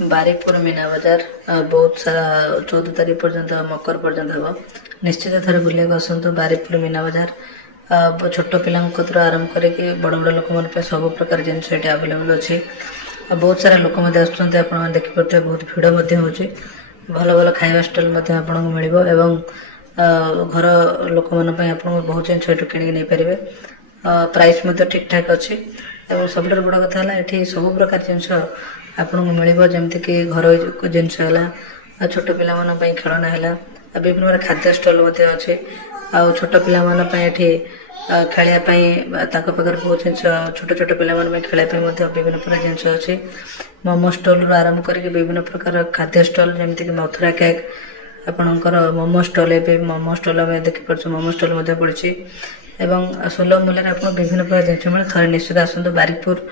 बारिकपुर मीना बजार बहुत सारा 14 तारीख पर्यंत मकर पर्यंत हम निश्चित थे बुले आसतु बारिकपुर मीना बजार छोट पिला आरंभ करके बड़ बड़ लोक सब प्रकार जिनस ये आवेलेबल अच्छी बहुत सारा लोक देखिपे बहुत भिड़ हो भल भल खाଇବା स्टल मिल घर लोक बहुत जिन कि पारे प्राइस ठीक ठाक अच्छी सब बड़ कथा ये सब प्रकार जिनस आपको मिल जमीक घर जिनस छोट पाई खेलना है विभिन्न प्रकार खाद्य स्टल अच्छे छोट पाई खेलने पाखे बहुत जिन छोट छोट पाई खेलने विभिन्न प्रकार जिनस अच्छी मोमो स्टल आरंभ करके विभिन्न प्रकार खाद्य स्टल जमीक मथुरा केक आपणकर मोमो स्टल मोमो स्टल देखिपे मोमो स्टल पड़ी एवं सुलभ मूल्य आप विभिन्न प्रकार जिन मिले थे निश्चित आसतु बारिकपुर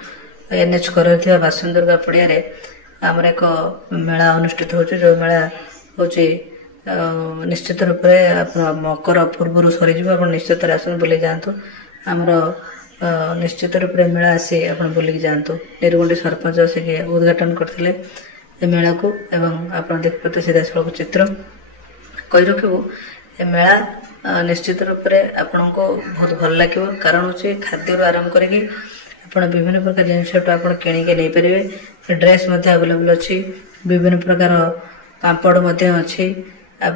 NH कर बासुदुर्गा पड़िया आमर एक मेला अनुष्ठित हो जो मेला हूँ निश्चित रूप से मकर पूर्व सरीज निश्चित आसन बुले जातु आमर निश्चित रूप से मेला आसी आप बुलिक जातु निरगुंडी सरपंच आसिक उद्घाटन करते मेला को एवं आप देखिए सीधा सड़क चित्र कही रखू मेला निश्चित रूप से आपन को बहुत भल लगे कारण हूँ खाद्य आरंभ करके आप विभिन्न प्रकार जिनस आप किणिके नहीं पारे ड्रेस आवेलेबल अच्छी विभिन्न प्रकार पापड़ अच्छी आप